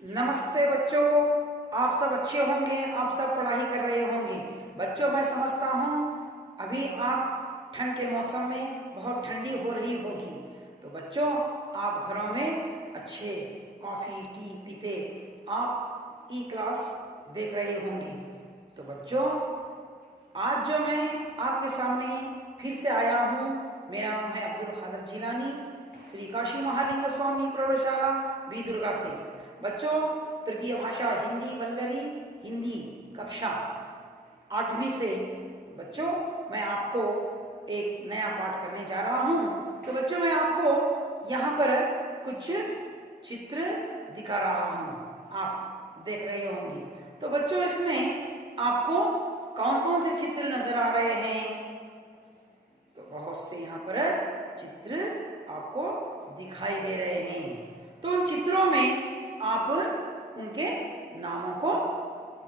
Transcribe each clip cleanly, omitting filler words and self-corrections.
नमस्ते बच्चों, आप सब अच्छे होंगे। आप सब पढ़ाई कर रहे होंगे। बच्चों, मैं समझता हूँ अभी आप ठंड के मौसम में बहुत ठंडी हो रही होगी। तो बच्चों, आप घरों में अच्छे कॉफ़ी टी पीते आप ई क्लास देख रहे होंगे। तो बच्चों, आज जो मैं आपके सामने फिर से आया हूँ, मेरा नाम है अब्दुल कादिर जिलानी, श्री काशी महालिंग स्वामी प्रौढ़शाला बी दुर्गा से। बच्चों, तृतीय भाषा हिंदी वल्लरी हिंदी कक्षा 8वीं से बच्चों मैं आपको एक नया पाठ करने जा रहा हूँ। तो बच्चों, मैं आपको यहाँ पर कुछ चित्र दिखा रहा हूँ, आप देख रहे होंगे। तो बच्चों, इसमें आपको कौन कौन से चित्र नजर आ रहे हैं? तो बहुत से यहाँ पर चित्र आपको दिखाई दे रहे हैं। तो उन चित्रों में आप उनके नामों को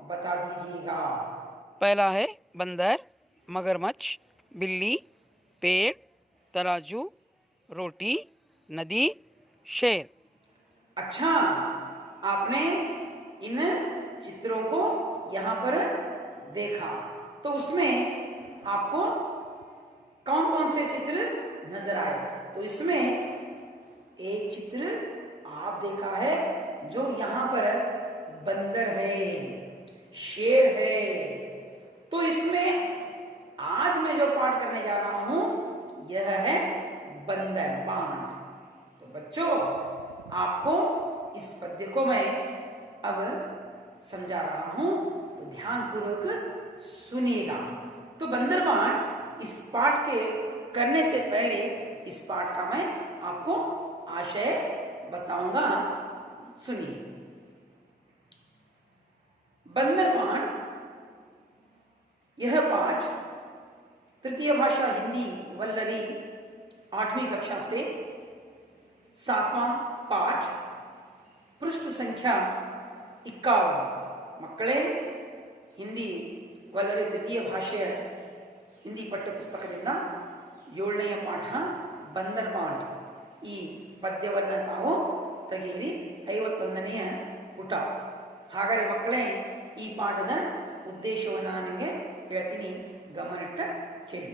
बता दीजिएगा। पहला है बंदर, मगरमच्छ, बिल्ली, पेड़, तराजू, रोटी, नदी, शेर। अच्छा, आपने इन चित्रों को यहाँ पर देखा, तो उसमें आपको कौन कौन से चित्र नजर आए? तो इसमें एक चित्र आप देखा है जो यहाँ पर बंदर है, शेर है। तो इसमें आज मैं जो पाठ करने जा रहा हूं यह है बंदर बांट। तो बच्चों, आपको इस पद्य को मैं अब समझा रहा हूं, तो ध्यानपूर्वक सुनिएगा। तो बंदर बांट इस पाठ के करने से पहले इस पाठ का मैं आपको आशय बताऊंगा, सुनिए। बंदर बांट, यह पाठ तृतीय भाषा हिंदी वल्लरी 8वीं कक्षा से 7वां पाठ, पृष्ठ संख्या 51। मಕ್ಕಳೇ, ಹಿಂದಿ ವಲ್ಲರಿ ತೃತೀಯ ಭಾಷೆಯ ಹಿಂದಿ ಪಠ್ಯಪುಸ್ತಕದಿಂದ 7ನೇ ಪಾಠ ಬಂದರ್ ಬಾಂಟ್. ಈ ಪದ್ಯವನ್ನು ನಾವು ತೆಗೆಯಿರಿ 51ನೇ ಪುಟ. ಹಾಗಾದರೆ ಮಕ್ಕಳೇ, ಈ ಪಾಠದ ಉದ್ದೇಶವನ್ನು ನಾನು ನಿಮಗೆ ಹೇಳ್ತೀನಿ, ಗಮನಿಟ್ಟ ಕೇಳಿ.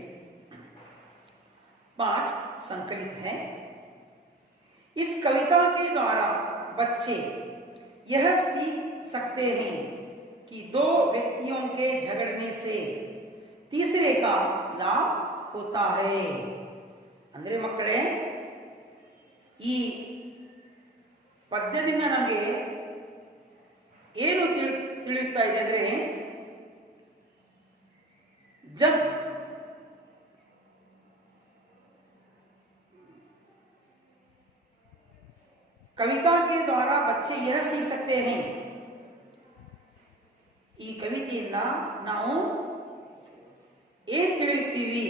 पाठ संकलित है। इस कविता के द्वारा बच्चे यह सीख सकते हैं कि दो व्यक्तियों के झगड़ने से तीसरे का लाभ होता है. ಅಂದ್ರೆ ಮಕ್ಕಳೇ, ಈ ಪದ್ಯದಿಂದ ನಮಗೆ ಏನು ತಿಳಿಯುತ್ತಾ ಇದೆ ಅಂದ್ರೆ, जब कविता के द्वारा बच्चे यह सीख सकते हैं, ಈ ಕವಿತೆಯಿಂದ ನಾವು ಏನು ತಿಳಿಯುತ್ತೀವಿ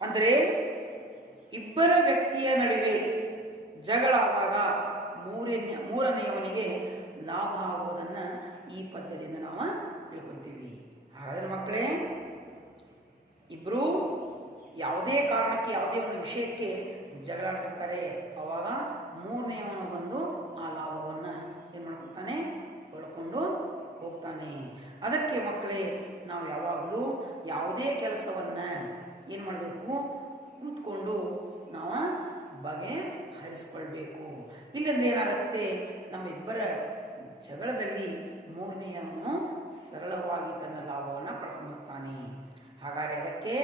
ಅಂದರೆ, ಇಬ್ಬರ ವ್ಯಕ್ತಿಯ ನಡುವೆ ಜಗಳ ಆದಾಗ ಮೂರನೆಯವನಿಗೆ ಲಾಭ ಆಗುವುದನ್ನು ಈ ಪದ್ಯದಿಂದ ನಾವು ತಿಳ್ಕೊತೀವಿ. ಹಾಗಾದರೆ ಮಕ್ಕಳೇ, ಇಬ್ಬರು ಯಾವುದೇ ಕಾರಣಕ್ಕೆ ಯಾವುದೇ ಒಂದು ವಿಷಯಕ್ಕೆ ಜಗಳ ಆಡ್ತಾರೆ, ಅವಾಗ ಮೂರನೆಯವನು ಬಂದು ಆ ಲಾಭವನ್ನು ಏನು ಮಾಡ್ಕೊತಾನೆ, ಪಡ್ಕೊಂಡು ಹೋಗ್ತಾನೆ. ಅದಕ್ಕೆ ಮಕ್ಕಳೇ, ನಾವು ಯಾವಾಗಲೂ ಯಾವುದೇ ಕೆಲಸವನ್ನು ಏನು ಮಾಡಬೇಕು, ಕೂತ್ಕೊಂಡು ನಾವು ಬಗೆಹರಿಸ್ಕೊಳ್ಬೇಕು. ಇಲ್ಲಂದ್ರೆ ಏನಾಗುತ್ತೆ, ನಮ್ಮಿಬ್ಬರ ಜಗಳದಲ್ಲಿ ಮೂರನೆಯವನು ಸರಳವಾಗಿ ತನ್ನ ಲಾಭವನ್ನು ಪಡ್ಕೊಂಡು ಹೋಗ್ತಾನೆ. ಹಾಗಾದರೆ ಅದಕ್ಕೆ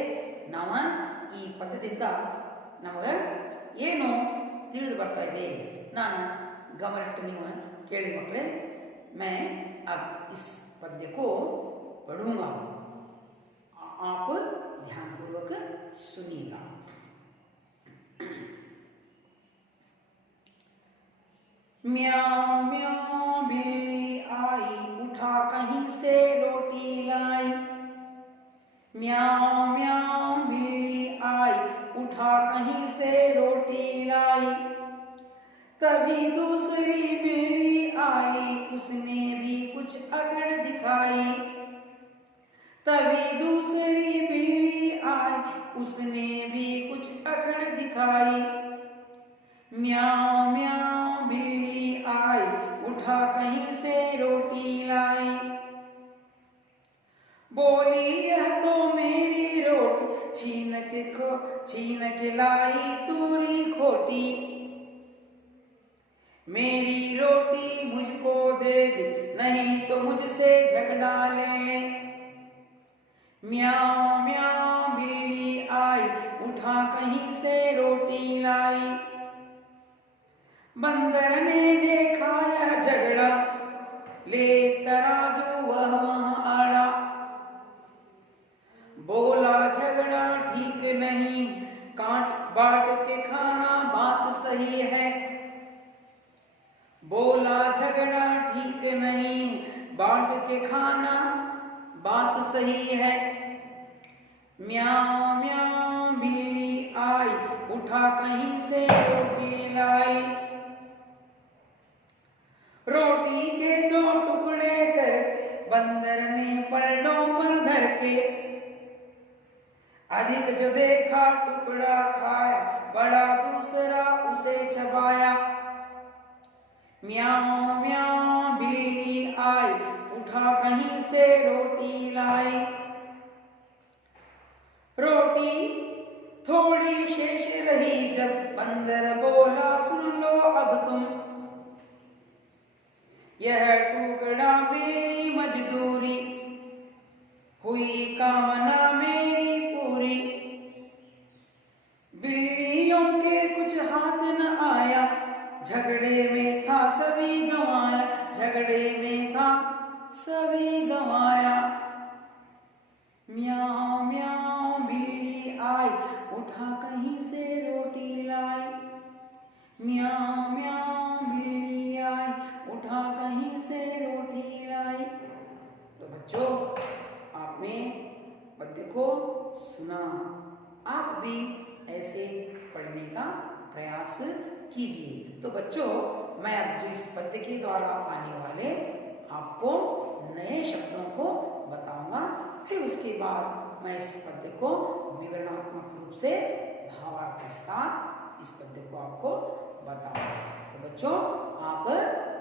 ನಾವು ಈ ಪದ್ಯದಿಂದ ನಮಗೆ ಏನು ತಿಳಿದು ಬರ್ತಾ ಇದೆ, ನಾನು ಗಮನಿಟ್ಟು ನೀವು ಕೇಳಿ ಮಕ್ಕಳೇ. मैं अब इस पद्य को पढ़ूंगा, आप ध्यानपूर्वक सुनिएगा. म्याऊं म्याऊं बिल्ली आई, उठा कहीं से रोटी लाई. म्याऊं म्याऊं बिल्ली आई, उठा कहीं से रोटी लाई. तभी दूसरी बिल्ली आई, उसने भी कुछ अकड़ दिखाई. तभी दूसरी बिल्ली आई, उसने भी कुछ अकड़ दिखाई. म्याऊं म्याऊं बिल्ली आई, बोली यह तो मेरी रोटी छीन के लाई तूरी खोटी। मेरी रोटी मुझको दे दे, नहीं तो मुझसे झगड़ा ले ले। म्याऊं म्याऊं बिल्ली आई, उठा कहीं से रोटी लाई। बंदर ने देखा यह झगड़ा, ले तराजू वह वहां आड़ा। बोला झगड़ा ठीक नहीं, काट बांट के खाना बात सही है। बोला झगड़ा ठीक नहीं, बांट के खाना बात सही है। म्याऊं म्याऊं बिल्ली आई, उठा कहीं से रोटी लाई। रोटी के दो टुकड़े कर बंदर ने पलड़ों पर धर के। अधिक जो देखा टुकड़ा खाया, बड़ा दूसरा उसे चबाया। म्याऊं म्याऊं बिल्ली आई, उठा कहीं से रोटी लाई। रोटी थोड़ी शेष रही जब बंदर बोला सुन लो अब तुम। यह टुकड़ा मेरी मजदूरी, हुई कामना मेरी पूरी। बिल्लियों के कुछ हाथ न आया, झगड़े में था सभी गंवाया। झगड़े में था सभी गंवाया। म्याऊं म्याऊं बिल्ली आई, उठा कहीं से रोटी लाई। म्याऊं म्याऊं बिल्ली आई, उठा कहीं से रोटी लाई। तो बच्चों, आपने पद्य को सुना, आप भी ऐसे पढ़ने का प्रयास कीजिए। तो बच्चों, मैं अब जो इस पद्य के द्वारा आने वाले आपको नए शब्दों को बताऊंगा, फिर उसके बाद मैं इस पद्य को विवरणात्मक रूप से भावार्थ के साथ इस पद्य को आपको बताऊंगा। तो बच्चों, आप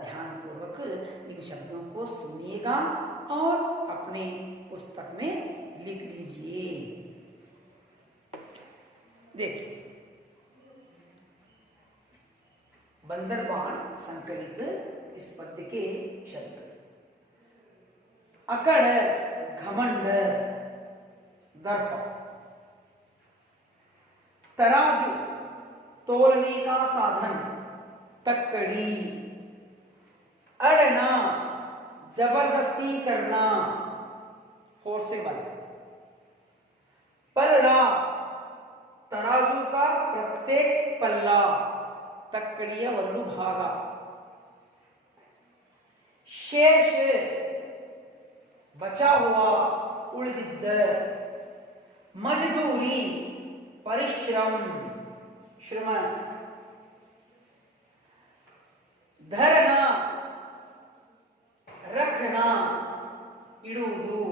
ध्यानपूर्वक इन शब्दों को सुनिएगा और अपने पुस्तक में लिख लीजिए। देखिए, बंदरबाण संकलित इस पद्य के शब्द। अकड़ घमंड दर्प। तराजू तोलने का साधन तक्कड़ी। अड़ना जबरदस्ती करना, फोर्सेबल। पलड़ा तराजू का प्रत्येक पल्ला, तक्कड़िय ಒಂದು ಭಾಗ। शेष बचा हुआ, उಳಿದಿದ್ದ। मजदूरी परिश्रम, श्रम। धरना रखना, इಡುವುದು।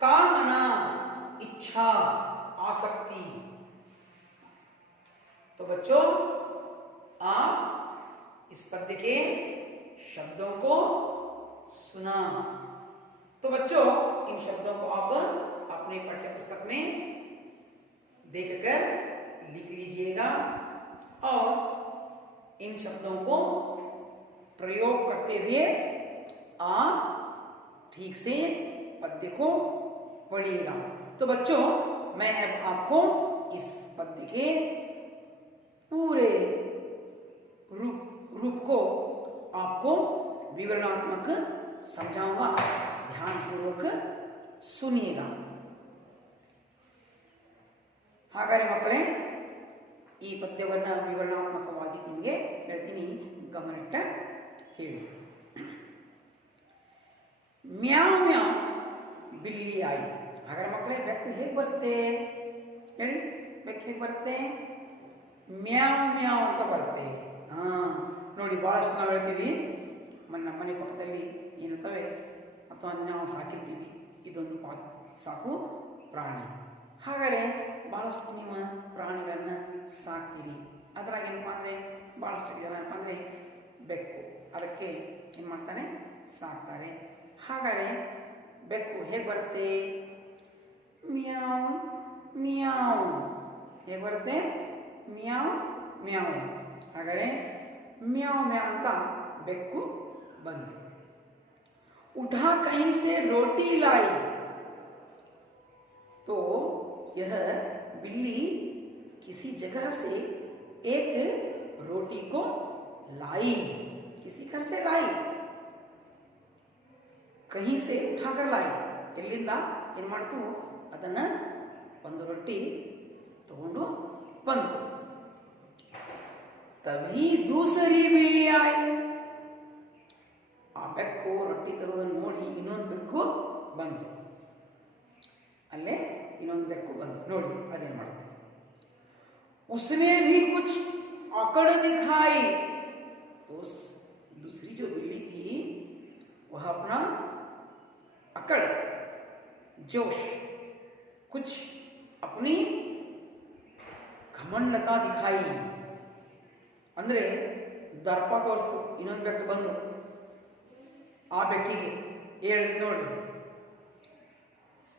कामना इच्छा, आसक्ति। तो बच्चों, आप इस पद्य के शब्दों को सुना। तो बच्चों, इन शब्दों को आप अपने पाठ्य पुस्तक में देखकर लिख लीजिएगा और इन शब्दों को प्रयोग करते हुए आप ठीक से पद्य को पढ़िएगा। तो बच्चों, मैं अब आपको इस पद्य के पूरे रूप को आपको विवरणात्मक समझाऊंगा, ध्यानपूर्वक सुनिएगा। ಹಾಗಾದರೆ ಮಕ್ಕಳೇ, ಈ ಪದ್ಯವನ್ನು ವಿವರಣಾತ್ಮಕವಾಗಿ ನಿಮಗೆ ಹೇಳ್ತೀನಿ, ಗಮನಿಟ್ಟ ಕೇಳಿ. ಮ್ಯಾವ್ ಮ್ಯಾವ್ ಬಿಲ್ಲಿ ಆಯಿ. ಹಾಗಾದರೆ ಮಕ್ಕಳೇ, ಬೆಕ್ಕು ಹೇಗೆ ಬರುತ್ತೆ ಹೇಳಿ? ಬೆಕ್ಕು ಹೇಗೆ ಬರುತ್ತೆ? ಮ್ಯಾವ್ ಮ್ಯಾವ್ ಅಂತ ಬರುತ್ತೆ. ನೋಡಿ, ಭಾಳಷ್ಟು ನಾವು ಹೇಳ್ತೀವಿ, ನಮ್ಮ ಮನೆ ಪಕ್ಕದಲ್ಲಿ ಏನಿರ್ತವೆ ಅಥವಾ ನಾವು ಸಾಕಿರ್ತೀವಿ, ಇದೊಂದು ಸಾಕು ಪ್ರಾಣಿ. ಹಾಗಾದರೆ ಭಾಳಷ್ಟು ನಿಮ್ಮ ಪ್ರಾಣಿಗಳನ್ನು ಸಾಕ್ತೀರಿ. ಅದ್ರಾಗ ಏನಪ್ಪ ಅಂದರೆ ಭಾಳಷ್ಟು ಜನ ಏನಪ್ಪ ಅಂದರೆ ಬೆಕ್ಕು, ಅದಕ್ಕೆ ಏನು ಮಾಡ್ತಾರೆ, ಸಾಕ್ತಾರೆ. ಹಾಗಾದರೆ ಬೆಕ್ಕು ಹೇಗೆ ಬರುತ್ತೆ? ಮ್ಯಾವ್ ಮ್ಯಾವ್. ಹೇಗೆ ಬರುತ್ತೆ? ಮ್ಯಾವ್ ಮ್ಯಾವ್. ಹಾಗಾದರೆ ಮ್ಯಾವ್ ಮ್ಯಾವ್ ಅಂತ ಬೆಕ್ಕು ಬಂತು. उठा कहीं से रोटी लाई, तो यह बिल्ली किसी जगह से एक रोटी को लाई. किसी घर से लाई, कहीं से उठाकर लाई. ಎಲ್ಲಿಂದ ಏನು ಮಾಡ್ತು? ಅದನ್ನು ಒಂದು ರೊಟ್ಟಿ ತಗೊಂಡು ಬಂತು. तभी दूसरी बिल्ली आई. ಆ ಬೆಕ್ಕು ರೊಟ್ಟಿ ತರುವುದನ್ನು ನೋಡಿ ಇನ್ನೊಂದು ಬೆಕ್ಕು ಬಂತು. ಅಲ್ಲೇ ಇನ್ನೊಂದು ಬೆಕ್ಕು ಬಂತು. ನೋಡಿ ಅದೇನು ಮಾಡುತ್ತೆ? उसने भी कुछ अकड़ दिखाई. तो दूसरी जो बिल्ली थी वह अपना अकड़, जोश, कुछ अपनी घमंडता दिखाई. ಅಂದ್ರೆ ದರ್ಪ ತೋರಿಸ್ತು. ಇನ್ನೊಂದು ಬೆಕ್ಕು ಬಂದು ಆ ಬೆಕ್ಕಿಗೆ ಹೇಳಿ ನೋಡ್ರಿ.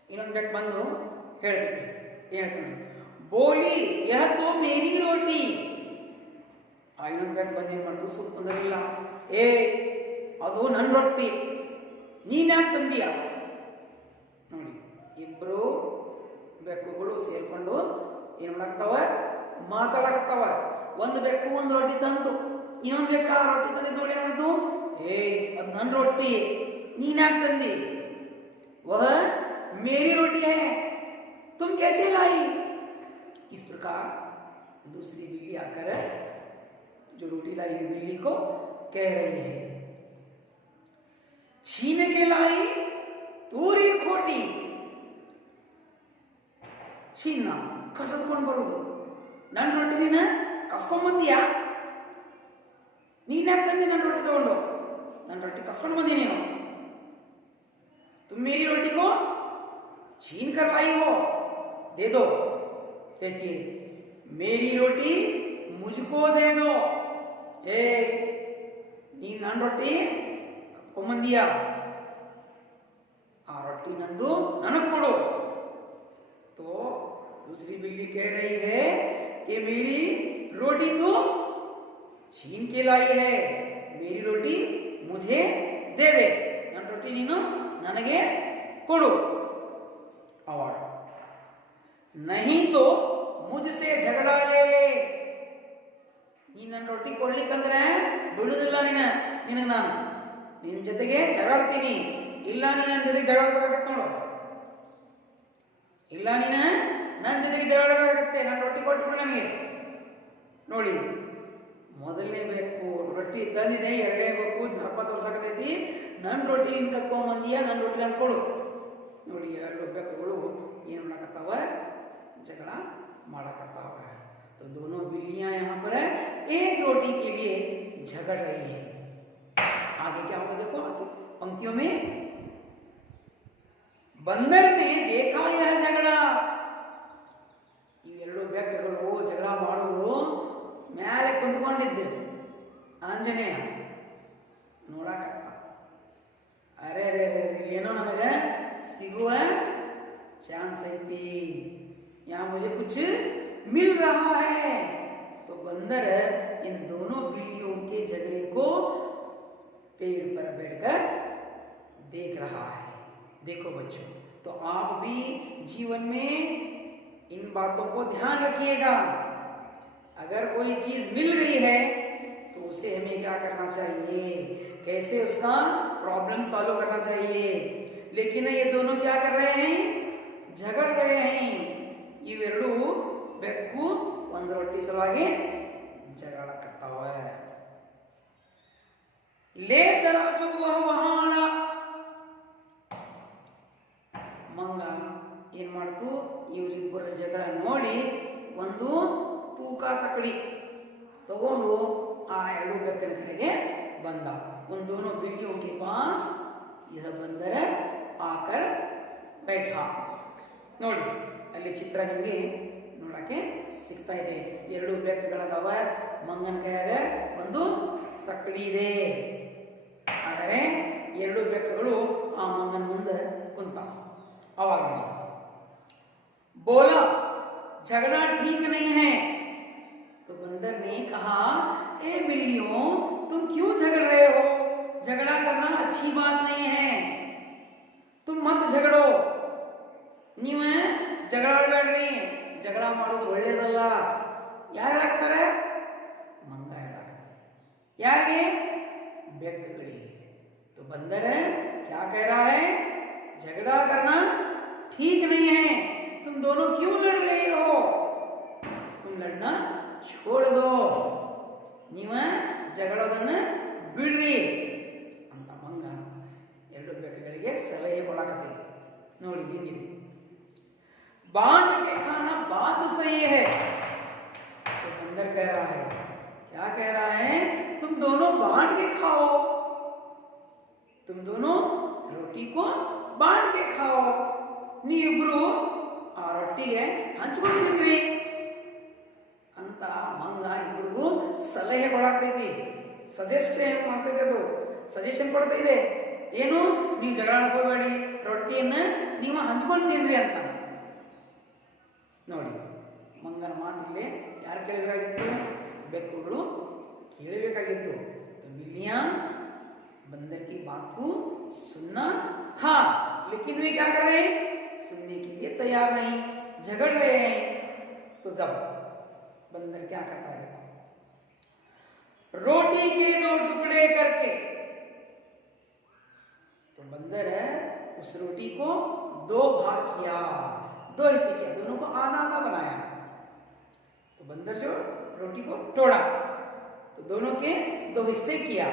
ಇನ್ನೊಂದು ಬೆಕ್ಕು ಬಂದು ಹೇಳ್ತೈತಿ, ಹೇಳ್ತಾನೆ, ಬೋಲಿ ಯಹ ತೋ ಮೇರಿ ರೋಟಿ. ಆ ಇನ್ನೊಂದು ಬೆಕ್ಕು ಬಂದು ಏನು ಮಾಡ್ತು? ಸುಮ್ಮನೆ ಬಂದಿಲ್ಲ. ಏ ಅದು ನನ್ನ ರೊಟ್ಟಿ, ನೀನ್ ಯಾಕೆ ತಂದೀಯ? ನೋಡಿ, ಇಬ್ರು ಬೆಕ್ಕುಗಳು ಸೇರ್ಕೊಂಡು ಏನು ಮಾಡಾಕತ್ತಾವ? ಮಾತಾಡಕತ್ತಾವ. ಒಂದು ಬೆಕ್ಕು ಒಂದು ರೊಟ್ಟಿ ತಂತು, ಇನ್ನೊಂದು ಬೆಕ್ಕ ಆ ರೊಟ್ಟಿ ತಂದಿದ್ದು ನೋಡಿ ಮಾಡ್ದು, ಏ ಅದು ನನ್ನ ರೊಟ್ಟಿ, ನೀನ್ ಯಾಕೆ ತಂದಿ? वह मेरी रोटी है, तुम कैसे लाई? इस प्रकार दूसरी बिल्ली आकर जो रोटी लाई हुई बिल्ली को कह रही है, छीन के लाई तूरी खोटी. छीना ಕಸದ್ಕೊಂಡು ಬರೋದು. ನನ್ನ ರೊಟ್ಟಿ ನೀನು ಕಸ್ಕೊಂಡ್ ಬಂದೀಯಾ? ನೀನ್ ಯಾಕೆ ತಂದಿ ನನ್ನ ರೊಟ್ಟಿ ತಗೊಂಡು? ನನ್ನ ರೊಟ್ಟಿ ಕಸ್ಕೊಂಡು ಬಂದಿ ನೀನು. तुम मेरी रोटी को छीन कर लाई हो, दे दो. कहती है, मेरी रोटी मुझको दे दो. ए ನೀ ನನ್ನ ರೊಟ್ಟಿ ಕಸ್ಕೊಂಬಂದೀಯಾ, ಆ ರೊಟ್ಟಿ ನಂದು, ನನಗೆ ಕೊಡು. तो दूसरी बिल्ली कह रही है कि मेरी रोटी तो छीन के लाई है, मेरी रोटी मुझे दे दे. ನನ್ನ ರೊಟ್ಟಿ ನೀನು ನನಗೆ ಕೊಡು. ಅವಾಗ नहीं तो मुझसे झगड़ा ले ले. ನೀ ನನ್ನ ರೊಟ್ಟಿ ಕೊಡ್ಲಿಕ್ಕಂದ್ರೆ ಬಿಡುದಿಲ್ಲ ನಿನಗೆ ನಾನು ನಿನ್ನ ಜೊತೆಗೆ ಜಗಾಡ್ತೀನಿ. ಇಲ್ಲ ನೀನು ನನ್ನ ಜೊತೆಗೆ ಜಗಾಡ್ಬೇಕಾಗತ್ತೆ ನೋಡು. ಇಲ್ಲ ನೀನು ನನ್ನ ಜೊತೆಗೆ ಜಗಾಡಬೇಕಾಗತ್ತೆ. ನನ್ನ ರೊಟ್ಟಿ ಕೊಟ್ಬಿಡು ನನಗೆ. ನೋಡಿ, ಮೊದಲನೇ ಬೇಕು ರೊಟ್ಟಿ ತಂದಿದೆ, ಎರಡನೇ ಬೇಕು ದಪ್ಪ ತೋರ್ಸಕತೈತಿ. ನನ್ನ ರೊಟ್ಟಿ ನೀನು ಕತ್ಕೊಂಬಂದೀಯ, ನನ್ನ ರೊಟ್ಟಿ ನಾನು ಕೊಡು. ನೋಡಿ, ಎರಡು ಬೆಕ್ಕುಗಳು ಏನು ಮಾಡಕತ್ತಾವ? ಜಗಳ ಮಾಡಕತ್ತಾವ. तो दोनों बिल्लियां यहाँ पर एक रोटी के लिए झगड़ रही है. आगे क्या होगा देखो पंक्तियों में. बंदर ने देखा यह झगड़ा. ಇವೆರಡು ಬೆಕ್ಕುಗಳು ಜಗಳ ಮಾಡೋದು ಮೇಲೆ ಕುಂತ್ಕೊಂಡಿದ್ದೆ. ಆಂಜನೇಯ ನೋಡಕತ್ತ, ಅರೆ ಅರೆ ಏನೋ ನಮಗೆ ಸಿಗುವ ಚಾನ್ಸ್ ಐತಿ, ಯಾ मुझे कुछ मिल रहा है. तो बंदर इन दोनों बिल्लियों के झगड़े को पेड़ पर बैठकर देख रहा है. देखो बच्चों, तो आप भी जीवन में इन बातों को ध्यान रखिएगा. अगर कोई चीज मिल रही है तो उसे हमें क्या करना चाहिए? कैसे उसका प्रॉब्लम सॉल्व करना चाहिए. लेकिन ये दोनों क्या कर रहे हैं? झगड़ रहे हैं. ಇವೆರಡು ಬೆಕ್ಕು ಒಂದು ರೊಟ್ಟಿ ಸಲುವಾಗಿ ಜಗಳಕತ್ತಾವ. ಲೇ ತರಾಜು ವಹವಾಣ. ಮಂಗ ಏನ್ ಮಾಡ್ತು? ಇವರಿಬ್ಬರ ಜಗಳ ನೋಡಿ ಒಂದು ತೂಕ ತಕಡಿ ತಗೊಂಡು ಆ ಎರಡು ಬೆಕ್ಕನ ಕಡೆಗೆ ಬಂದ. उन दोनों बिल्लियों के पास यह बंदर आकर बैठा. ನೋಡಿ, ಅಲ್ಲಿ ಚಿತ್ರ ನಿಮಗೆ ನೋಡಕ್ಕೆ ಸಿಗ್ತಾ ಇದೆ. ಎರಡು ಬೆಕ್ಕುಗಳದಾವ, ಮಂಗನ ಕೈಯಾಗ ಒಂದು ತಕ್ಕಡಿ ಇದೆ. ಆದರೆ ಎರಡು ಬೆಕ್ಕುಗಳು ಆ ಮಂಗನ ಮುಂದೆ कुंता आवाज में बोला झगड़ा ठीक नहीं है। तो बंदर ने कहा ए बिल्लियों तुम क्यों झगड़ रहे हो, झगड़ा करना अच्छी बात नहीं है, तुम मत झगड़ो। ನೀವೇ ಜಗಳ ಆಡಬೇಡ್ರಿ, ಜಗಳ ಮಾಡೋದು ಒಳ್ಳೆಯದಲ್ಲ। ಯಾರು ಹೇಳಾಕ್ತಾರೆ? ಮಂಗ ಹೇಳಾಕ್ತಾರೆ। ಯಾರಿಗೆ? ಬೆಕ್ಕುಗಳಿಗೆ। तो बंदर क्या कह रहा है? झगड़ा करना ठीक नहीं है, तुम दोनों क्यों लड़ रहे हो, तुम लड़ना छोड़ दो, ನೀವ ಜಗಳೋದನ್ನ ಬಿಡ್ರಿ ಅಂತ ಮಂಗ ಎರಡು ಬೆಕ್ಕುಗಳಿಗೆ ಸಲಹೆ ಕೊಡಾಕತ್ತೈತಿ। ನೋಡಿ ಹೆಂಗಿದೆ, बांट के खाना बात सही है। तो बंदर कह रहा है, क्या कह रहा है? तुम दोनों बांट के खाओ, तुम दोनों रोटी को बांट के खाओ, ನೀವಿಬ್ರು ಆ ರೊಟ್ಟಿಗೆ ಹಂಚ್ಕೊಂಡು ತಿನ್ರಿ ಅಂತ ಮಂಗ ಇಬ್ರಿಗೂ ಸಲಹೆ ಕೊಡಾಕ್ತೈತಿ, ಸಜೆಸ್ಟ್ ಮಾಡ್ತೈತೆ, ಅದು ಸಜೆಷನ್ ಕೊಡ್ತಾ ಇದೆ। ಏನು? ನೀವು ಜಗಳ ಹೋಗಬೇಡಿ, ರೊಟ್ಟಿಯನ್ನ ನೀವು ಹಂಚ್ಕೊಂಡು ತಿನ್ರಿ ಅಂತ। ನೋಡಿ ಮಂಗನ ಮಾತಿಲ್ಲೇ ಯಾರು ಕೇಳಬೇಕಾಗಿತ್ತು? ಬೆಕ್ಕುಗಳು ಕೇಳಬೇಕಾಗಿತ್ತು। तो बिल्लियां बंदर की बात को सुनना था, लेकिन वे क्या कर रहे हैं? सुनने के लिए तैयार नहीं, झगड़ रहे हैं। तो जब बंदर क्या करता है देखो, रोटी के 2 टुकड़े करके, तो बंदर उस रोटी को 2 भाग किया, 2 हिस्से किया, दोनों को आधा आधा बनाया। तो बंदर जो रोटी को तोड़ा तो दोनों के 2 हिस्से किया।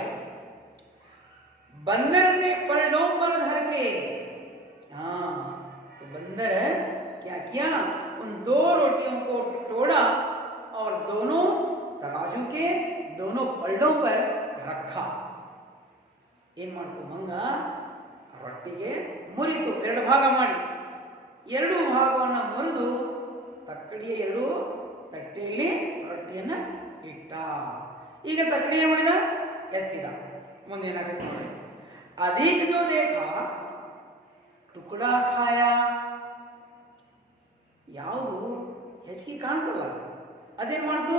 बंदर ने पलड़ों पर धर के, हाँ तो बंदर क्या किया? उन 2 रोटियों को तोड़ा और दोनों तराजू के दोनों पलड़ों पर रखा। ಏನ್ ಮಾಡ್ತು ಮಂಗ? ರೊಟ್ಟಿಗೆ ಮುರಿತು, 2 ಭಾಗ ಮಾಡಿ, 2 ಭಾಗವನ್ನು ಮುರಿದು ತಕ್ಕಡಿಯ 2 ತಟ್ಟೆಯಲ್ಲಿ ರೊಟ್ಟಿಯನ್ನು ಇಟ್ಟ। ಈಗ ತಕ್ಕಡಿ ಏನ್ ಮಾಡಿದ? ಎತ್ತಿದ। ಮುಂದೆ ಏನಾಗಬೇಕು ನೋಡಿ, अधिक जो देखा टुकड़ा खाया, ಯಾವುದು ಹೆಚ್ಚಿಗೆ ಕಾಣ್ತಲ್ಲ ಅದೇನ್ ಮಾಡ್ತು?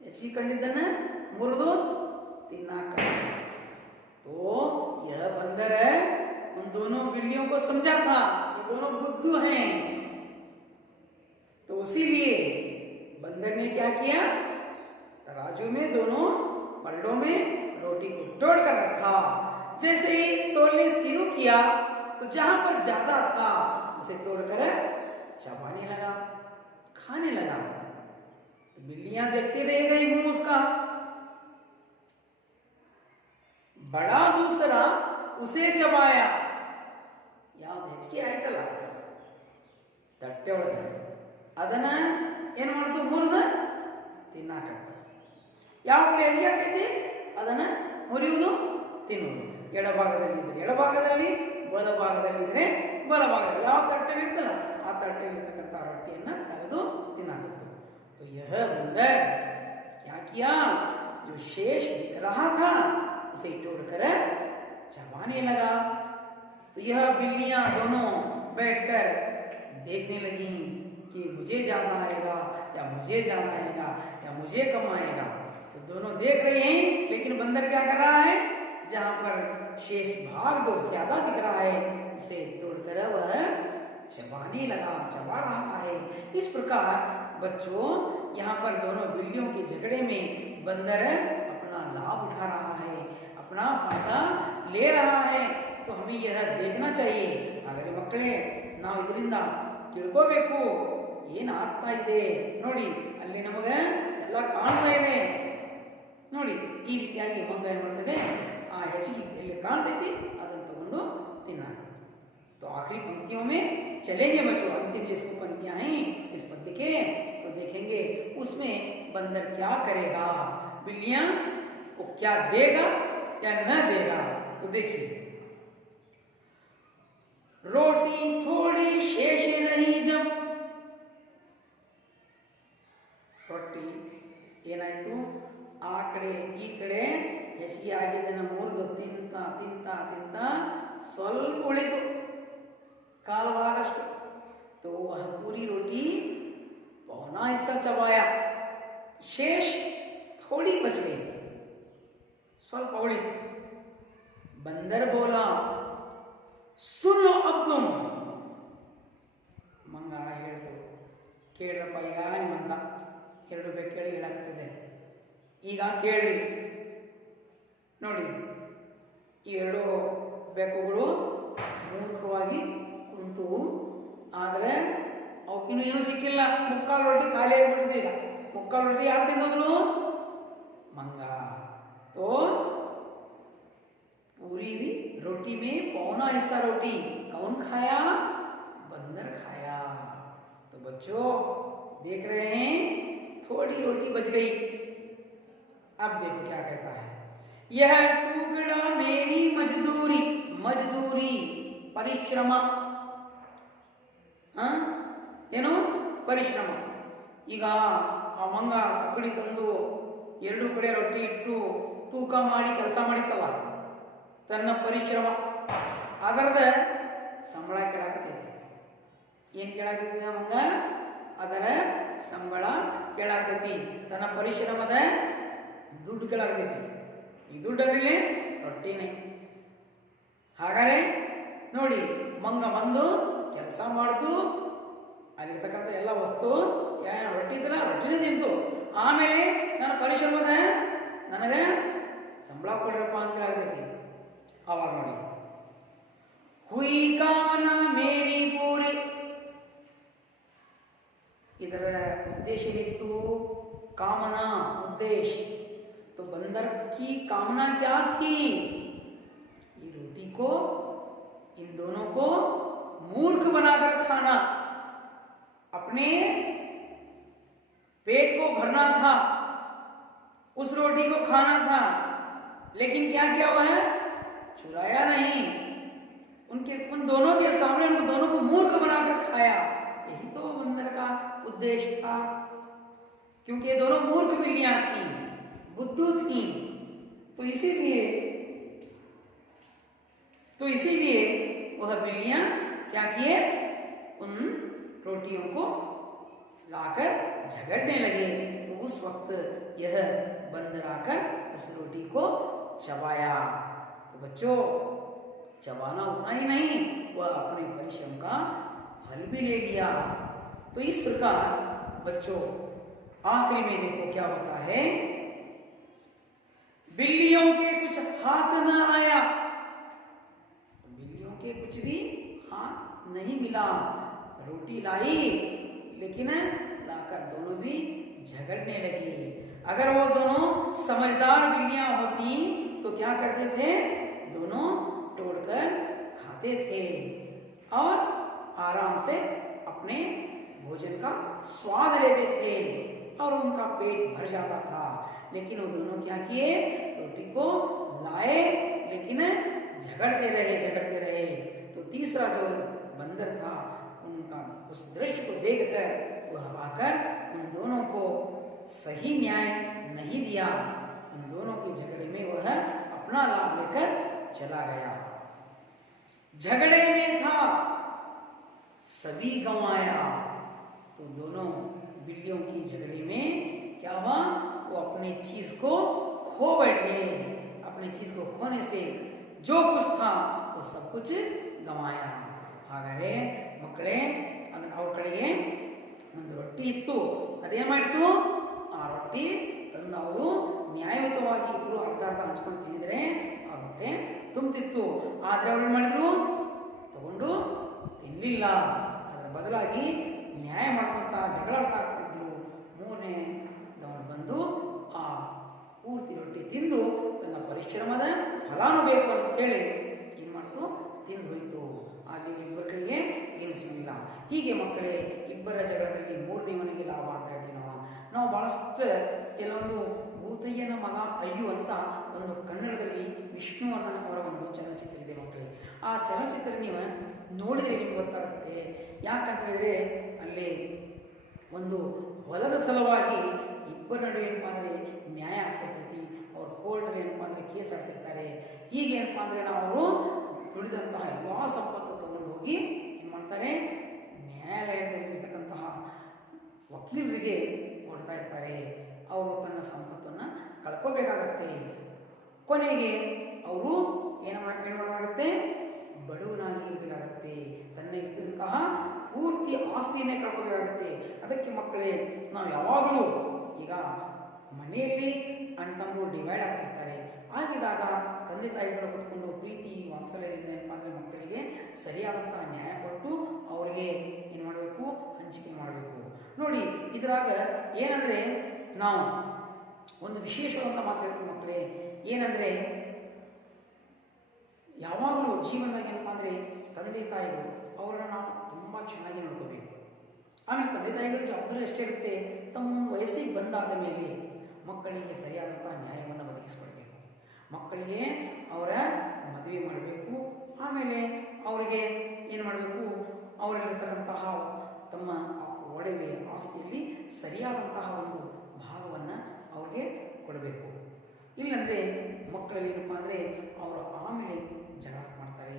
ಹೆಚ್ಚಿಗೆ ಕಂಡಿದ್ದನ್ನ ಮುರಿದು ತಿನ್ನಾಕ। तो यह बंदर उन दोनों बिल्लियों को समझा था ये दोनों बुद्धू हैं, तो इसीलिए बंदर ने क्या किया? तराजू में दोनों पलड़ों में रोटी को तोड़ कर रखा। जैसे ही तोड़ने शुरू किया तो जहां पर ज्यादा था उसे तोड़कर चबाने लगा, खाने लगा। तो बिल्लियां देखते रह गई मुंह उसका। बड़ा दूसरा उसे चबाया, ಯಾವ್ದು ಹೆಚ್ಚಿಗೆ ಆಯ್ತಲ್ಲ ತಟ್ಟೆ ಒಳಗೆ ಅದನ್ನ ಏನ್ ಮಾಡ್ತು? ಮುರಿದ ತಿನ್ನಾಕತ್ತ। ಯಾವ ಕಡೆ ಹೆಚ್ಚಿಗೆ ಆಕೈತಿ ಅದನ್ನ ಮುರಿಯುವುದು, ತಿನ್ನುವುದು। ಎಡಭಾಗದಲ್ಲಿ ಇದ್ರೆ ಎಡಭಾಗದಲ್ಲಿ, ಬಲಭಾಗದಲ್ಲಿ ಇದ್ರೆ ಬಲಭಾಗದಲ್ಲಿ, ಯಾವ ತಟ್ಟೆ ಇರ್ತಲ್ಲ ಆ ತಟ್ಟೆಯಲ್ಲಿರ್ತಕ್ಕಂಥ ರೊಟ್ಟಿಯನ್ನ ತೆಗೆದು ತಿನ್ನಾಕತ್ತು। तो यह बंदर क्या किया? जो शेष दिख रहा था उसे तोड़कर चबाने लगा। तो यह बिल्लियां दोनों बैठकर देखने लगी कि मुझे ज्यादा आएगा या मुझे ज्यादा आएगा या मुझे कम आएगा। तो दोनों देख रहे हैं, लेकिन बंदर क्या कर रहा है? जहां पर शेष भाग जो ज्यादा दिख रहा है उसे तोड़कर वह चबाने लगा, चबा रहा है। इस प्रकार बच्चों यहाँ पर दोनों बिल्लियों के झगड़े में बंदर अपना लाभ उठा रहा है, अपना फायदा ले रहा है। तो हमें यह देखना चाहिए। ಹಾಗಾದ್ರೆ ಮಕ್ಕಳೇ, ನಾವು ಇದರಿಂದ ತಿಳ್ಕೋಬೇಕು ಏನಾಗ್ತಾ ಇದೆ ನೋಡಿ, ಅಲ್ಲಿ ನಮಗೆ ಎಲ್ಲ ಕಾಣ್ತಾ ಇದೆ ನೋಡಿ। ಈ ರೀತಿಯಾಗಿ ಮಂಗ ಏನ್ ಮಾಡ್ತದೆ? ಆ ಹೆಚ್ಚಿಗೆ ಎಲ್ಲಿ ಕಾಣ್ತೈತಿ ಅದನ್ನು ತಗೊಂಡು ತಿನ್ನಾಕ। तो आखिरी पंक्तियों में चलेंगे बच्चों, अंतिम जिसको पंक्तियां हैं इस पद्य के, तो देखेंगे उसमें बंदर क्या करेगा, बिल्लियां को क्या देगा या न देगा। तो देखिए, रोटी थोड़ी शेष नहीं जब, ರೊಟ್ಟಿ ಏನಾಯ್ತು? ಆ ಕಡೆ ಈ ಕಡೆ ಹೆಚ್ಚಿಗೆ ಆಗಿದ್ದನ್ನು ಮುರಿದು ತಿಂತ ತಿಂತ ತಿಂತ ಸ್ವಲ್ಪ ಉಳಿತು ಕಾಲವಾಗಷ್ಟು. तो वह पूरी रोटी पौना हिस्सा चबाया, शेष थोड़ी बच गई, ಸ್ವಲ್ಪ ಉಳಿತು. बंदर बोला सुन लो अब तुम. ಮಂಗ ಹೇಳ್ತು, ಕೇಳ್ರಪ್ಪ ಈಗ ನಿಮ್ಮಂತ ಎರಡು ಬೆಕ್ಕಳಿ ಹೇಳಾಗ್ತದೆ, ಈಗ ಕೇಳಿ ನೋಡಿ. ಈ ಎರಡು ಬೆಕ್ಕುಗಳು ಮೂರ್ಖವಾಗಿ ಕುಂತು, ಆದರೆ ಅವಕ್ಕಿನ್ನೂ ಏನೂ ಸಿಕ್ಕಿಲ್ಲ. ಮುಕ್ಕಾಲು ರೊಟ್ಟಿ ಖಾಲಿ ಆಗಿಬಿಟ್ಟಿದೆ. ಈಗ ಮುಕ್ಕಾಲು ರೊಟ್ಟಿ ಯಾರು ತಿನ್ನೋದ್ರು? ಮಂಗ. तो पूरी रोटी में पौना हिस्सा रोटी कौन खाया? बंदर खाया. तो बच्चों देख रहे हैं, थोड़ी रोटी बच गई. अब देखो क्या कहता है, यह टुकड़ा मेरी मजदूरी, मजदूरी परिश्रम, ಏನು ಪರಿಶ್ರಮ. ಈಗ ಆ ಮಂಗ ತಕ್ಕಡಿ ತಂದು ಎರಡು ಕಡೆ ರೊಟ್ಟಿ ಇಟ್ಟು ತೂಕ ಮಾಡಿ ಕೆಲಸ ಮಾಡಿತ್ತವ, ತನ್ನ ಪರಿಶ್ರಮ ಅದರದ ಸಂಬಳ ಕೇಳಾಕತೈತಿ. ಏನು ಕೇಳಾಕತೈತಿ ಮಂಗ? ಅದರ ಸಂಬಳ ಕೇಳಾಕತೈತಿ, ತನ್ನ ಪರಿಶ್ರಮದ ದುಡ್ಡು ಕೇಳಾಕತೈತಿ. ಈ ದುಡ್ಡು ಅಂದ್ರೆ ರೊಟ್ಟಿನೇ. ಹಾಗಾದ್ರೆ ನೋಡಿ, ಮಂಗ ಬಂದು ಕೆಲಸ ಮಾಡ್ತು, ಅಲ್ಲಿರ್ತಕ್ಕಂಥ ಎಲ್ಲ ವಸ್ತು ಏನು ರೊಟ್ಟಿ ಇದ್ದಲ್ಲ ರೊಟ್ಟಿನೇ ತಿಂತು. ಆಮೇಲೆ ನನ್ನ ಪರಿಶ್ರಮದ ನನಗೆ ಸಂಬಳ ಕೊಡ್ರಪ್ಪ ಅಂತ ಹೇಳಾಕತೈತಿ. ಅವಾಗ ನೋಡಿ, ಹುಯಿ ಕಾಮನ ಮೇರಿ ಪೂರಿ. ಇದರ ಉದ್ದೇಶ ಏನಿತ್ತು? ಕಾಮನ ಉದ್ದೇಶ. तो बंदर की कामना क्या थी? ये रोटी को, इन दोनों को मूर्ख बनाकर खाना, अपने पेट को भरना था, उस रोटी को खाना था. लेकिन क्या किया हुआ है? चुराया नहीं, उन दोनों के सामने उन दोनों को मूर्ख बनाकर खाया. यही तो बंदर का उद्देश्य था, क्योंकि ये दोनों मूर्ख बिल्लियां थी, बुद्धू थी. तो इसीलिए वह बिल्लियां क्या किए? उन रोटियों को लाकर झगड़ने लगे. तो उस वक्त यह बंदर आकर उस रोटी को चबाया. तो बच्चों, चबाना उतना ही नहीं, वह अपने परिश्रम का फल भी ले लिया. तो इस प्रकार बच्चों आखिरी में देखो क्या होता है, बिल्लियों के कुछ हाथ न आया, बिल्लियों के कुछ भी हाथ नहीं मिला. रोटी लाई, लेकिन लाकर दोनों भी झगड़ने लगी. अगर वो दोनों समझदार बिल्लियां होती तो क्या करते थे? दोनों तोड़कर खाते थे और आराम से अपने भोजन का स्वाद लेते थे और उनका पेट भर जाता था. लेकिन वो दोनों क्या किए? रोटी को लाए, लेकिन झगड़ते रहे. तो तीसरा जो बंदर था, उनका उस दृश्य को देखकर वह आकर उन दोनों को सही न्याय नहीं दिया. उन दोनों के झगड़े में वह अपना लाभ लेकर चला गया. झगड़े में था, सभी गंवाया. तो दोनों बिल्लियों की झगड़े में क्या हुआ? वो अपनी चीज को खो बैठे. अपनी चीज को खोने से जो कुछ था वो सब कुछ गंवाया. ಹಾಗಾದರೆ ಮಕ್ಕಳೇ, ಅದನ್ನು ಅವ್ರ ಕಡೆಗೆ ಒಂದು ರೊಟ್ಟಿ ಇತ್ತು, ಅದೇನು ಮಾಡಿತು? ಆ ರೊಟ್ಟಿ ತಂದು ಅವರು ನ್ಯಾಯಯುತವಾಗಿ ಇಬ್ಬರು ಅರ್ಧ ಹಂಚ್ಕೊಂಡು ತಿಂದರೆ ಆ ಹೊಟ್ಟೆ ತುಂಬ್ತಿತ್ತು. ಆದರೆ ಅವ್ರು ಏನು ಮಾಡಿದ್ರು? ತಗೊಂಡು ತಿನ್ನಲಿಲ್ಲ. ಅದರ ಬದಲಾಗಿ ನ್ಯಾಯ ಮಾಡ್ಕೊಂತ ಜಗಳಾಡ್ತಾ ಆಗ್ತಿದ್ರು. ಮೂರನೇದವನು ಬಂದು ಆ ಪೂರ್ತಿ ರೊಟ್ಟಿ ತಿಂದು ತನ್ನ ಪರಿಶ್ರಮದ ಫಲಾನು ಬೇಕು ಅಂತ ಹೇಳಿ ಏನು ಮಾಡ್ತು? ತಿಂದು ಹೋಯಿತು. ಅಲ್ಲಿ ಇಬ್ಬರ ಕೈಗೆ ಏನು ಸಿಗಲಿಲ್ಲ. ಹೀಗೆ ಮಕ್ಕಳೇ, ಇಬ್ಬರ ಜಗಳದಲ್ಲಿ ಮೂರನೇವನಿಗೆ ಲಾಭ ಅಂತ ಹೇಳ್ತೀವಿ ನಾವು ಭಾಳಷ್ಟು. ಕೆಲವೊಂದು ಭೂತಯ್ಯನ ಮಗ ಅಯ್ಯು ಅಂತ ಒಂದು ಕನ್ನಡದಲ್ಲಿ ವಿಷ್ಣುವರ್ಧನ್ ಅವರ ಒಂದು ಚಲನಚಿತ್ರ ಇದೆ ಮಕ್ಕಳೇ. ಆ ಚಲನಚಿತ್ರ ನೀವು ನೋಡಿದರೆ ನಿಮ್ಗೆ ಗೊತ್ತಾಗುತ್ತೆ. ಯಾಕಂತ ಹೇಳಿದ್ರೆ ಅಲ್ಲಿ ಒಂದು ಹೊಲದ ಸಲುವಾಗಿ ಇಬ್ಬರ ನಡುವೆ ಏನಪ್ಪ ಅಂದರೆ ನ್ಯಾಯ ಆಗ್ತೈತೆ. ಬಿಡ್ತಿರ್ತಾರೆ. ಹೀಗೆ ಏನಪ್ಪ ಅಂದರೆ ಅವರು ದುಡಿದಂತಹ ಎಲ್ಲ ಸಂಪತ್ತು ತಗೊಂಡು ಹೋಗಿ ಏನು ಮಾಡ್ತಾರೆ, ನ್ಯಾಯಾಲಯದಲ್ಲಿರ್ತಕ್ಕಂತಹ ವಕೀಲರಿಗೆ ಕೊಡ್ತಾ ಇರ್ತಾರೆ. ಅವರು ತನ್ನ ಸಂಪತ್ತನ್ನು ಕಳ್ಕೋಬೇಕಾಗತ್ತೆ. ಕೊನೆಗೆ ಅವರು ಏನು ಮಾಡಬೇಕಾಗತ್ತೆ, ಬಡವನಾಗಿ ಇರಬೇಕಾಗತ್ತೆ. ತನ್ನ ಇದ್ದಂತಹ ಪೂರ್ತಿ ಆಸ್ತಿಯನ್ನೇ ಕಳ್ಕೋಬೇಕಾಗತ್ತೆ. ಅದಕ್ಕೆ ಮಕ್ಕಳೇ, ನಾವು ಯಾವಾಗಲೂ ಈಗ ಮನೆಯಲ್ಲಿ ಅಣ್ಣ ತಮ್ಮರು ಡಿವೈಡ್ ಆಗ್ತಿರ್ತಾರೆ. ಆಗಿದಾಗ ತಂದೆ ತಾಯಿಗಳು ಕೂತ್ಕೊಂಡು ಪ್ರೀತಿ ವಾತ್ಸಲ್ಯದಿಂದ ಏನಪ್ಪ ಅಂದರೆ ಮಕ್ಕಳಿಗೆ ಸರಿಯಾದಂತಹ ನ್ಯಾಯ ಕೊಟ್ಟು ಅವರಿಗೆ ಏನು ಮಾಡಬೇಕು, ಹಂಚಿಕೆ ಮಾಡಬೇಕು. ನೋಡಿ, ಇದರಾಗ ಏನಂದರೆ ನಾವು ಒಂದು ವಿಶೇಷವಾದಂಥ ಮಾತು ಹೇಳ್ತೀವಿ ಮಕ್ಕಳೇ. ಏನಂದರೆ ಯಾವಾಗಲೂ ಜೀವನದಾಗ ಏನಪ್ಪ ಅಂದರೆ ತಂದೆ ತಾಯಿಗಳು ಅವರನ್ನು ನಾವು ತುಂಬ ಚೆನ್ನಾಗಿ ನೋಡ್ಕೋಬೇಕು. ಆಮೇಲೆ ತಂದೆ ತಾಯಿಗಳ ಜವಾಬ್ದಾರಿ ಅಷ್ಟೇ ಇರುತ್ತೆ, ತಮ್ಮ ವಯಸ್ಸಿಗೆ ಬಂದಾದ ಮೇಲೆ ಮಕ್ಕಳಿಗೆ ಸರಿಯಾದಂಥ ನ್ಯಾಯವನ್ನು ಒದಗಿಸ್ಕೊಡ್ಬೇಕು. ಮಕ್ಕಳಿಗೆ ಅವರ ಮದುವೆ ಮಾಡಬೇಕು. ಆಮೇಲೆ ಅವರಿಗೆ ಏನು ಮಾಡಬೇಕು, ಅವರಲ್ಲಿರ್ತಕ್ಕಂತಹ ತಮ್ಮ ಒಡವೆ ಆಸ್ತಿಯಲ್ಲಿ ಸರಿಯಾದಂತಹ ಒಂದು ಭಾಗವನ್ನು ಅವ್ರಿಗೆ ಕೊಡಬೇಕು. ಇಲ್ಲಂದರೆ ಮಕ್ಕಳಲ್ಲಿ ಏನಪ್ಪ ಅಂದರೆ ಅವರು ಆಮೇಲೆ ಜಗಳ ಮಾಡ್ತಾರೆ,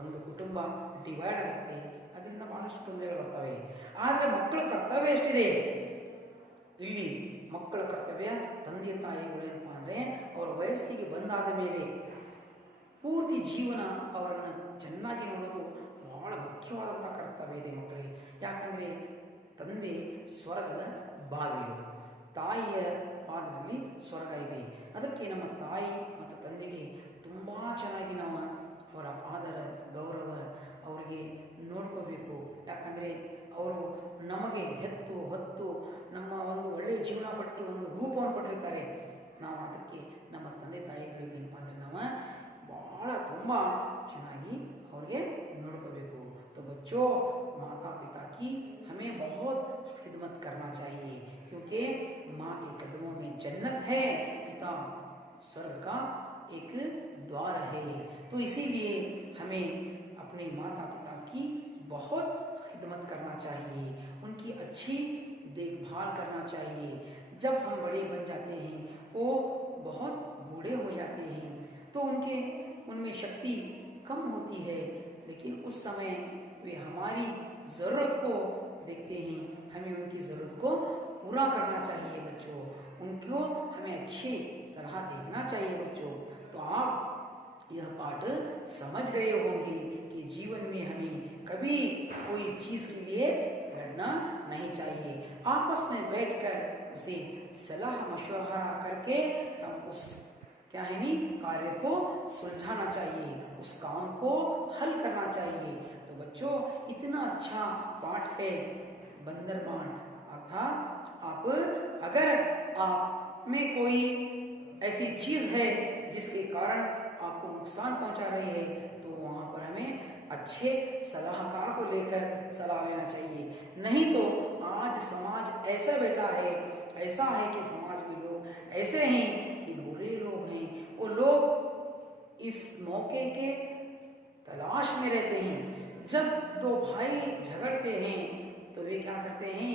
ಒಂದು ಕುಟುಂಬ ಡಿವೈಡ್ ಆಗುತ್ತೆ. ಅದರಿಂದ ಭಾಳಷ್ಟು ತೊಂದರೆಗಳು ಬರ್ತವೆ. ಆದರೆ ಮಕ್ಕಳ ಕರ್ತವ್ಯ ಎಷ್ಟಿದೆ ಇಲ್ಲಿ, ಮಕ್ಕಳ ಕರ್ತವ್ಯ ತಂದೆ ತಾಯಿಗಳು ಏನಪ್ಪ ಅಂದರೆ ಅವರ ವಯಸ್ಸಿಗೆ ಬಂದಾದ ಮೇಲೆ ಪೂರ್ತಿ ಜೀವನ ಅವರನ್ನು ಚೆನ್ನಾಗಿ ನೋಡೋದು ಬಹಳ ಮುಖ್ಯವಾದಂಥ ಕರ್ತವ್ಯ ಇದೆ ಮಕ್ಕಳಿಗೆ. ಯಾಕಂದರೆ ತಂದೆ ಸ್ವರ್ಗದ ಬಾಗಿಲು, ತಾಯಿಯ ಪಾದದಲ್ಲಿ ಸ್ವರ್ಗ ಇದೆ. ಅದಕ್ಕೆ ನಮ್ಮ ತಾಯಿ ಮತ್ತು ತಂದೆಗೆ ತುಂಬ ಚೆನ್ನಾಗಿ ನಾವು ಅವರ ಆದರ ಗೌರವ ಅವರಿಗೆ ನೋಡ್ಕೋಬೇಕು. ಯಾಕಂದರೆ ಅವರು ನಮಗೆ ಹೆತ್ತು ಹೊತ್ತು ನಮ್ಮ ಒಂದು ಒಳ್ಳೆಯ ಜೀವನ ಕೊಟ್ಟು ಒಂದು ರೂಪವನ್ನು ಕೊಟ್ಟಿರ್ತಾರೆ. ನಾವು ಅದಕ್ಕೆ ನಮ್ಮ ತಂದೆ ತಾಯಿಗಳಿಗೆ ಏನಪ್ಪ ಅಂದರೆ ನಾವು ಭಾಳ ತುಂಬ ಚೆನ್ನಾಗಿ ಅವ್ರಿಗೆ ನೋಡ್ಕೋಬೇಕು. तो बच्चों, माता पिता की हमें बहुत खिदमत करना चाहिए, क्योंकि माँ के कदमों में जन्नत है, पिता स्वर्ग का एक द्वार है. तो इसीलिए हमें अपने माता पिता की बहुत खिदमत करना चाहिए, उनकी अच्छी देखभाल करना चाहिए. जब हम बड़े बन जाते हैं, वो बहुत बूढ़े हो जाते हैं, तो उनमें शक्ति कम होती है, लेकिन उस समय वे हमारी ज़रूरत को देखते हैं. हमें उनकी ज़रूरत को पूरा करना चाहिए बच्चों. उनको हमें अच्छी तरह देखना चाहिए बच्चों. तो आप यह पाठ समझ गए होंगे कि जीवन में हमें कभी कोई चीज़ के लिए लड़ना नहीं चाहिए. आपस में बैठकर उसे सलाह मशवरा करके हम उस क्या है नहीं कार्य को सुलझाना चाहिए, उस काम को हल करना चाहिए. तो बच्चों, इतना अच्छा पाठ है बंदरबान, अर्थात आप अगर आप में कोई ऐसी चीज़ है जिसके कारण आपको नुकसान पहुंचा रही है, तो वहाँ पर हमें अच्छे सलाहकार को लेकर सलाह लेना चाहिए. नहीं तो आज समाज ऐसा बैठा है, ऐसा है कि समाज में लोग ऐसे हैं कि बुरे लोग हैं. वो लोग इस मौके के तलाश में रहते हैं. जब दो भाई झगड़ते हैं तो वे क्या करते हैं,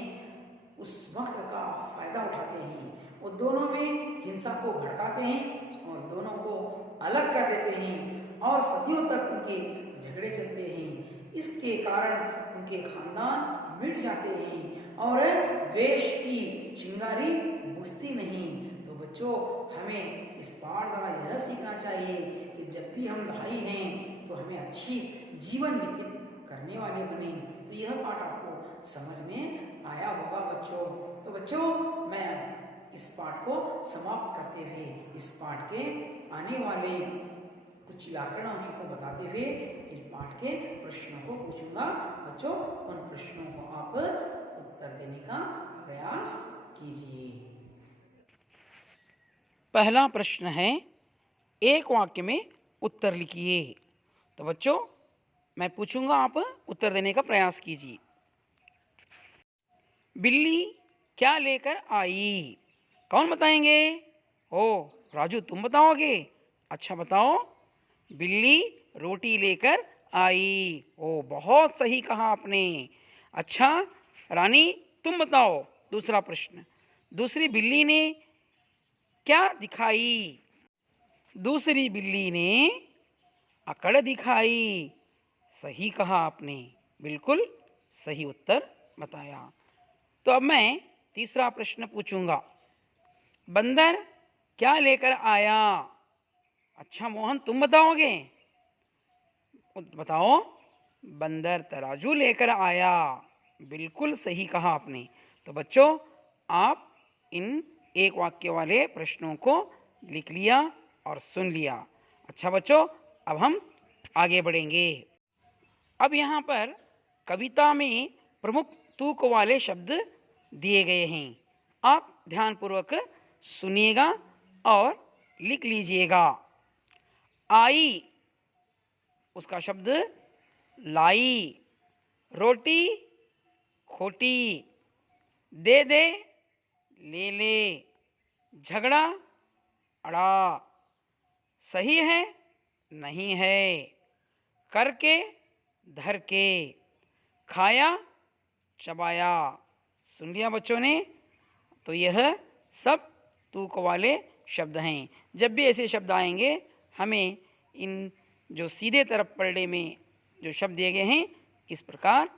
उस वक्त का फ़ायदा उठाते हैं. वो दोनों में हिंसा को भड़काते हैं और दोनों को अलग कर देते हैं और सदियों तक उनके झगड़े चलते हैं. इसके कारण उनके खानदान मिट जाते हैं और द्वेष की चिंगारी बुझती नहीं. तो बच्चों, हमें इस पाठ द्वारा यह सीखना चाहिए कि जब भी हम भाई हैं तो हमें अच्छी जीवन व्यतीत करने वाले बने. तो यह पाठ आपको समझ में आया होगा बच्चों. तो बच्चों, मैं इस पाठ को समाप्त करते हुए इस पाठ के आने वाले कुछ व्याकरण अंशों को बताते हुए इस पाठ के प्रश्नों को पूछूंगा. बच्चों, उन प्रश्नों को आप उत्तर देने का प्रयास कीजिए. पहला प्रश्न है, एक वाक्य में उत्तर लिखिए. तो बच्चों, मैं पूछूंगा, आप उत्तर देने का प्रयास कीजिए. बिल्ली क्या लेकर आई? कौन बताएंगे? ओ राजू, तुम बताओगे? अच्छा बताओ. बिल्ली रोटी लेकर आई. ओ बहुत सही कहा आपने. अच्छा रानी, तुम बताओ दूसरा प्रश्न. दूसरी बिल्ली ने क्या दिखाई? दूसरी बिल्ली ने अकड़ दिखाई। सही कहा आपने, बिल्कुल सही उत्तर बताया। तो अब मैं तीसरा प्रश्न पूछूंगा। बंदर क्या लेकर आया? अच्छा मोहन, तुम बताओगे? बताओ। बंदर तराजू लेकर आया। बिल्कुल सही कहा आपने। तो बच्चों, आप इन एक वाक्य वाले प्रश्नों को लिख लिया और सुन लिया। अच्छा बच्चों, अब हम आगे बढ़ेंगे। अब यहाँ पर कविता में प्रमुख तूक वाले शब्द दिए गए हैं। आप ध्यानपूर्वक सुनिएगा और लिख लीजिएगा। आई, उसका शब्द लाई। रोटी खोटी। दे दे ले ले। झगड़ा अड़ा। सही है नहीं है। करके धर के। खाया चबाया। सुन लिया बच्चों ने? तो यह सब तूक वाले शब्द हैं। जब भी ऐसे शब्द आएंगे, हमें इन जो सीधे तरफ पलड़े में जो शब्द दिए गए हैं, इस प्रकार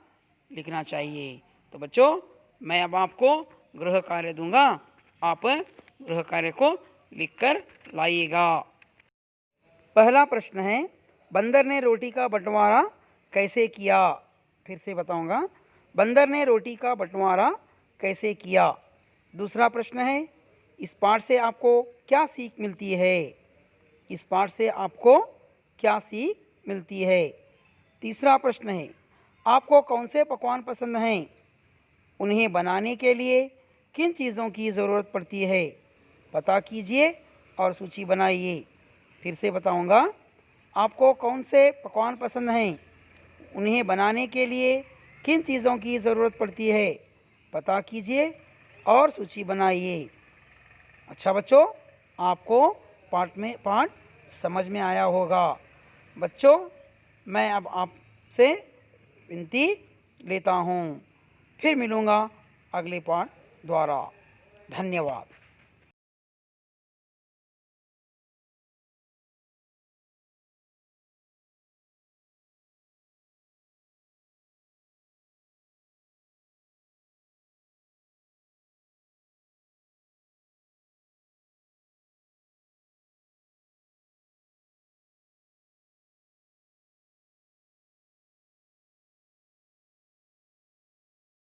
लिखना चाहिए। तो बच्चों, मैं अब आपको गृह कार्य दूंगा। आप गृह कार्य को लिखकर लाइएगा। पहला प्रश्न है, बंदर ने रोटी का बंटवारा कैसे किया? फिर से बताऊंगा। बंदर ने रोटी का बंटवारा कैसे किया? दूसरा प्रश्न है, इस पाठ से आपको क्या सीख मिलती है? इस पाठ से आपको क्या सीख मिलती है? तीसरा प्रश्न है, आपको कौन से पकवान पसंद हैं? उन्हें बनाने के लिए किन चीज़ों की ज़रूरत पड़ती है? पता कीजिए और सूची बनाइए। फिर से बताऊंगा। आपको कौन से पकवान पसंद हैं? उन्हें बनाने के लिए किन चीज़ों की ज़रूरत पड़ती है? पता कीजिए और सूची बनाइए। अच्छा बच्चों, आपको पाठ समझ में आया होगा। बच्चों, मैं अब आपसे विनती लेता हूँ। फिर मिलूँगा अगले पाठ द्वारा। धन्यवाद।